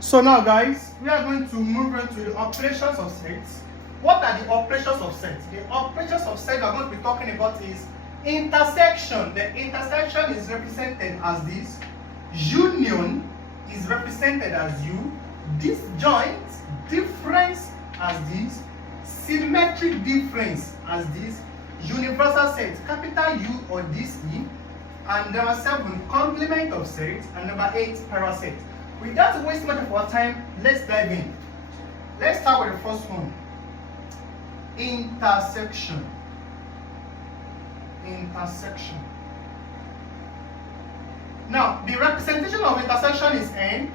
So now guys, we are going to move on to the operations of sets. What are the operations of sets? The operations of sets we are going to be talking about is intersection. The intersection is represented as this. Union is represented as U. Disjoint, difference as this. Symmetric difference as this. Universal set, capital U or this E. And number 7, complement of sets. And number 8, paraset. Without wasting much of our time, let's dive in. Let's start with the first one. Intersection. Intersection. Now, the representation of intersection is N.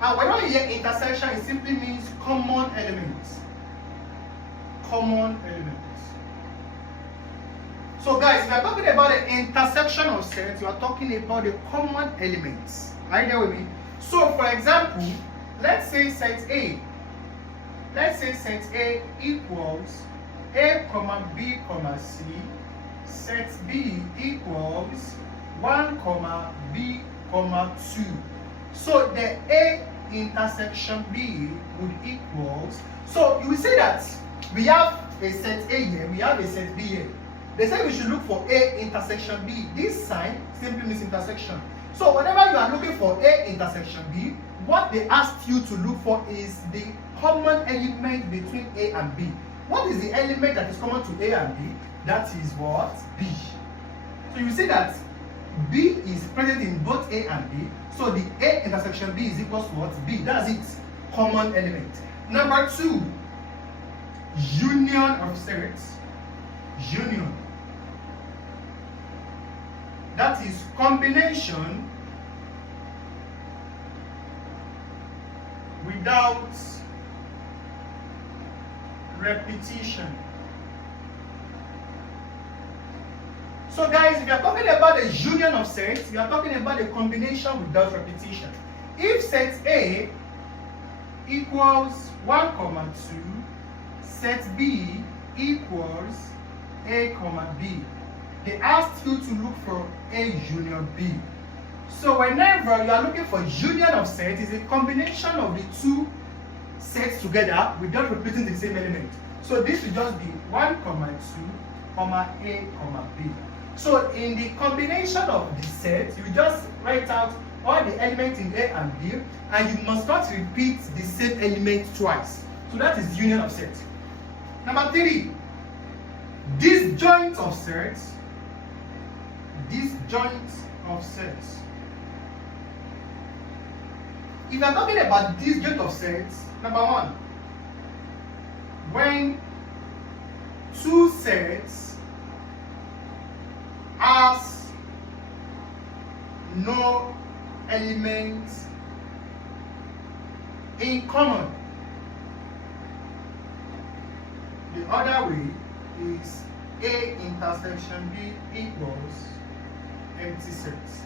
And whenever you hear intersection, it simply means common elements. Common elements. So guys, if we are talking about the intersection of sets, we are talking about the common elements. Are you there with me? So for example, let's say set A. Let's say set A equals A, B, C. Set B equals 1, B, 2. So the A intersection B would equals. So you will say that we have a set A here, we have a set B here. They say we should look for A intersection B. This sign simply means intersection. So whenever you are looking for A intersection B, what they asked you to look for is the common element between A and B. What is the element that is common to A and B? That is what? B. So you see that B is present in both A and B. So the A intersection B is equal to what? B. That's it. Common element. Number 2, union of sets. Union. That is combination without repetition. So guys, if you are talking about the union of sets, we are talking about the combination without repetition. If set A equals 1, 2, set B equals A, B. They asked you to look for A union B. So whenever you are looking for union of sets, it's a combination of the two sets together without repeating the same element. So this will just be 1, 2, A, B. So in the combination of the sets, you just write out all the elements in A and B, and you must not repeat the same element twice. So that is union of sets. Number 3, disjoint of sets. Disjoint of sets. If you are talking about disjoint of sets, number 1, when two sets has no elements in common. The other way is A intersection B equals empty sets.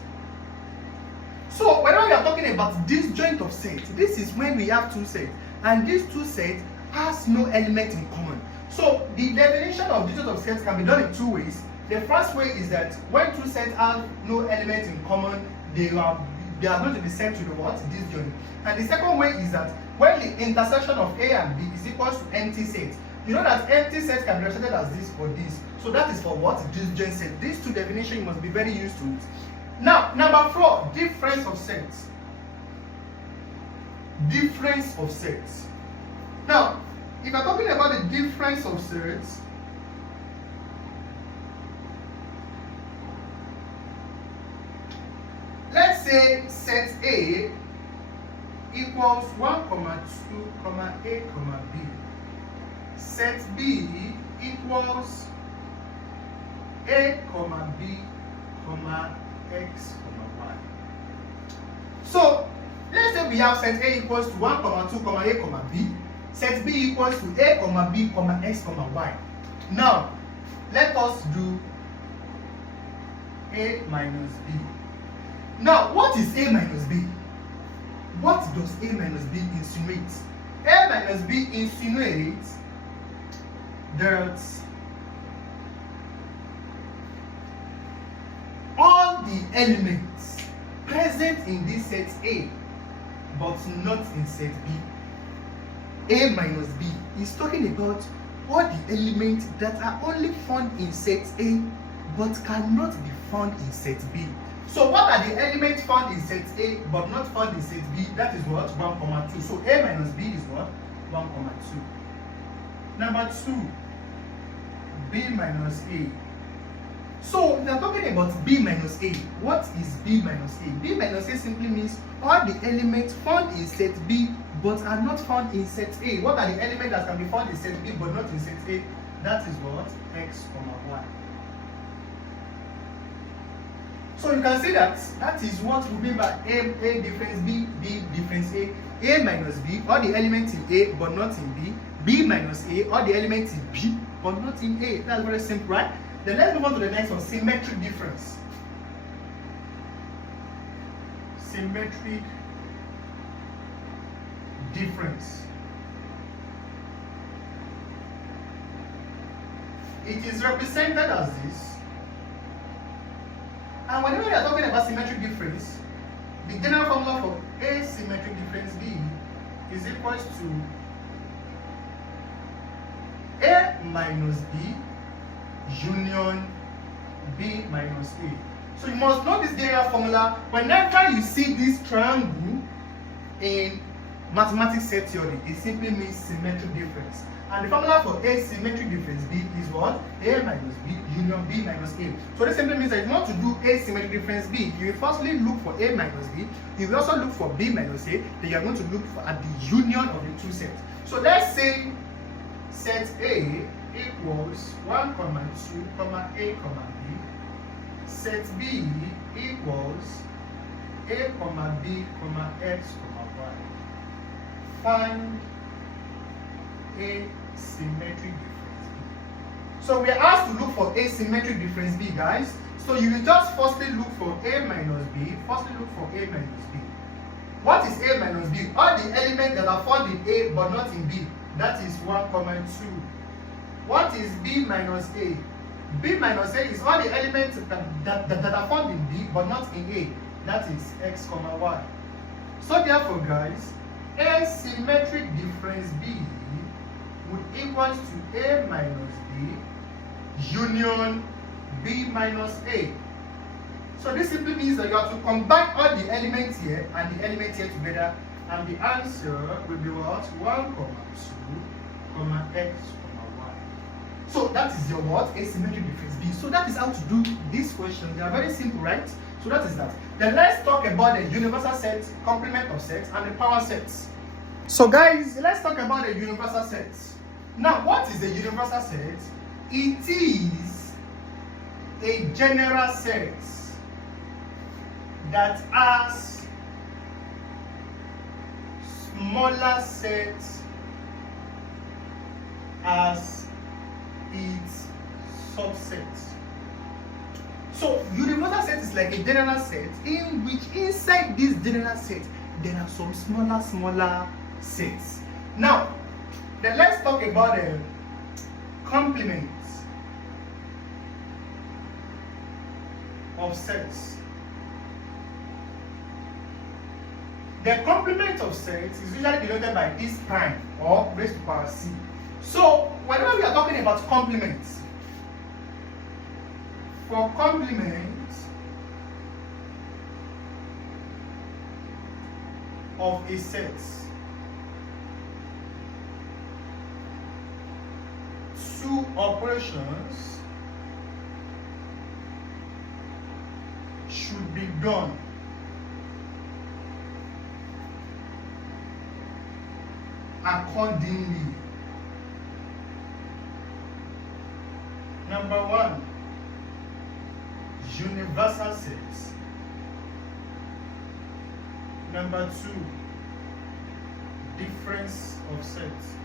So whenever we are talking about disjoint of sets, this is when we have two sets and these two sets has no element in common. So the definition of disjoint of sets can be done in 2 ways. The first way is that when two sets have no element in common, they are going to be sent to the what? Disjoint. And the second way is that when the intersection of A and B is equal to empty sets, you know that empty sets can be represented as this or this. So that is for what? Disjoint set. These two definitions you must be very used to it. Now, number 4, difference of sets. Difference of sets. Now, if I'm talking about the difference of sets, let's say set A equals 1, 2, A, B. Set B equals A, B, X, Y. So let's say we have set A equals to 1, 2, A, B. Set B equals to A, B, X, Y. Now let us do A minus B. Now what is A minus B? What does A minus B insinuate? A minus B insinuates that all the elements present in this set A but not in set B. A minus B is talking about all the elements that are only found in set A but cannot be found in set B. So what are the elements found in set A but not found in set B? That is what? 1, 2. So A minus B is what? 1, 2. Number 2, B minus A. So we are talking about B minus A. What is B minus A? B minus A simply means all the elements found in set B but are not found in set A. What are the elements that can be found in set B but not in set A? That is what? X, Y. So you can see that is what we mean by A difference B, B difference A. A minus B, all the elements in A but not in B. B minus A, all the elements in B but not in A. That's very simple, right? Then let's move on to the next one, symmetric difference. Symmetric difference. It is represented as this. And whenever we are talking about symmetric difference, the general formula for asymmetric difference B is equals to A minus B union B minus A. So you must know this general formula whenever you see this triangle in mathematics set theory. It simply means symmetric difference. And the formula for asymmetric difference B is what? A minus B union B minus A. So this simply means that if you want to do asymmetric difference B, you will firstly look for A minus B, you will also look for B minus A, then you are going to look for at the union of the two sets. So let's say set A equals 1, 2, A, B. Set B equals A, B, X, Y. Find asymmetric difference B. So we are asked to look for asymmetric difference B, guys. So you will just firstly look for A minus B. Firstly look for A minus B. What is A minus B? All the elements that are found in A but not in B. That is 1, 2. What is B minus A? B minus A is all the elements that are found in B but not in A. That is X, Y. So therefore, guys, asymmetric difference B would equals to A minus B union B minus A. So this simply means that you have to combine all the elements here and the elements here together, and the answer will be what? 1, 2, X, Y. So that is your what? Asymmetric difference B. So that is how to do this question. They are very simple, right? So that is that. Then let's talk about the universal set, complement of sets, and the power sets. So guys, let's talk about the universal sets. Now, what is a universal set? It is a general set that has smaller sets as its subsets. So universal set is like a general set in which inside this general set there are some smaller sets. Now, then let's talk about the complements of sets. The complement of sets is usually denoted by this prime or raised to power C. So whenever we are talking about complements, for complements of a set, two operations should be done accordingly. Number 1, universal sets. Number 2, difference of sets.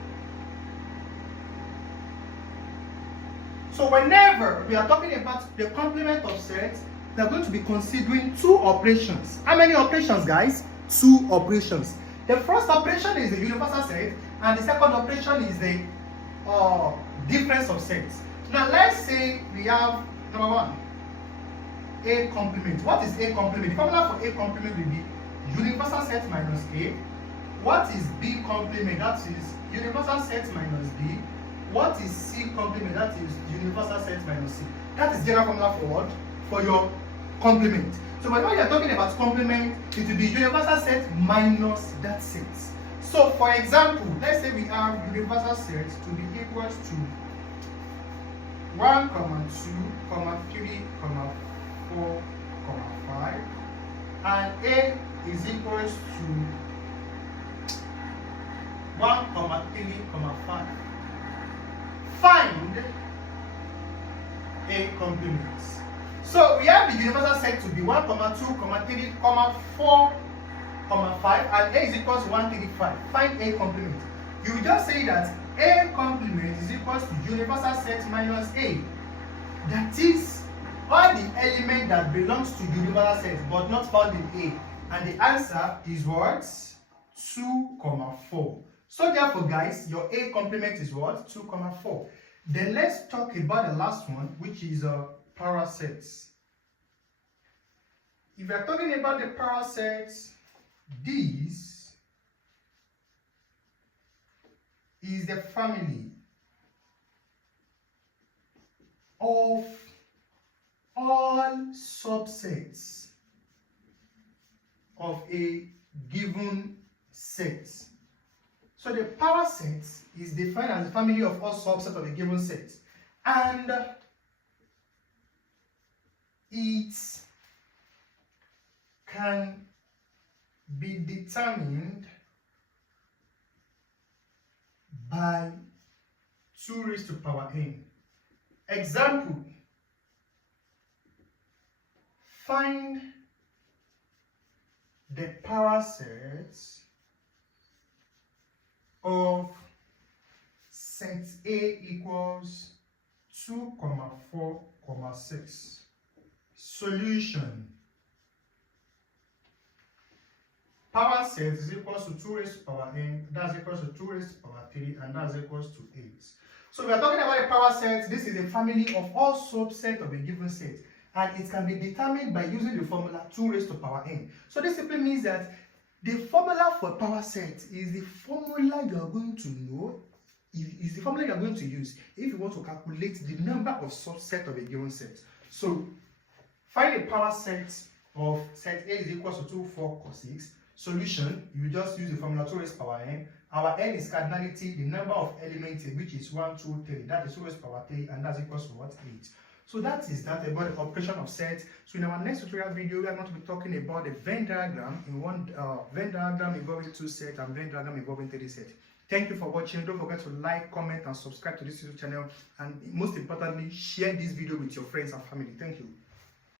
So whenever we are talking about the complement of sets, we are going to be considering two operations. How many operations, guys? Two operations. The first operation is the universal set, and the second operation is the difference of sets. Now let's say we have number 1, A complement. What is A complement? The formula for A complement will be universal set minus A. What is B complement? That is universal set minus B. What is C complement? That is universal set minus C. That is general formula for what? For your complement. So when you are talking about complement, it will be universal set minus that set. So for example, let's say we have universal set to be equals to 1, 2, 3, 4, 5, and A is equals to 1, 3, 5. Find A complements. So we have the universal set to be 1, 2, 3, 4, 5, and A is equals to 1, 3, 5. Find A complement. You will just say that A complement is equals to universal set minus A. That is all the element that belongs to universal set but not found in A. And the answer is what? 2, 4. So therefore, guys, your A complement is what? 2, 4. Then let's talk about the last one, which is power sets. If we are talking about the power sets, this is the family of all subsets of a given set. So the power set is defined as the family of all subsets of a given set, and it can be determined by 2 raised to power n. Example, find the power sets of set A equals 2, 4, 6. Solution. Power set is equals to 2 raised to power n, that's equals to 2 raised to power 3, and that's equals to 8. So we are talking about a power set. This is a family of all subsets of a given set, and it can be determined by using the formula 2 raised to power n. So this simply means that the formula for power set is the formula you are going to know, is the formula you are going to use if you want to calculate the number of subsets of a given set. So find a power set of set A is equals to 2, 4, 6. Solution, you just use the formula 2 raised to power n. Our n is cardinality, the number of elements, which is 1, 2, 3. That is 2 raised to power 3, and that's equals to what? 8. So that is that about the operation of sets. So in our next tutorial video, we are going to be talking about the Venn diagram, in one Venn diagram involving 2 sets and Venn diagram involving 3 sets. Thank you for watching. Don't forget to like, comment, and subscribe to this YouTube channel. And most importantly, share this video with your friends and family. Thank you.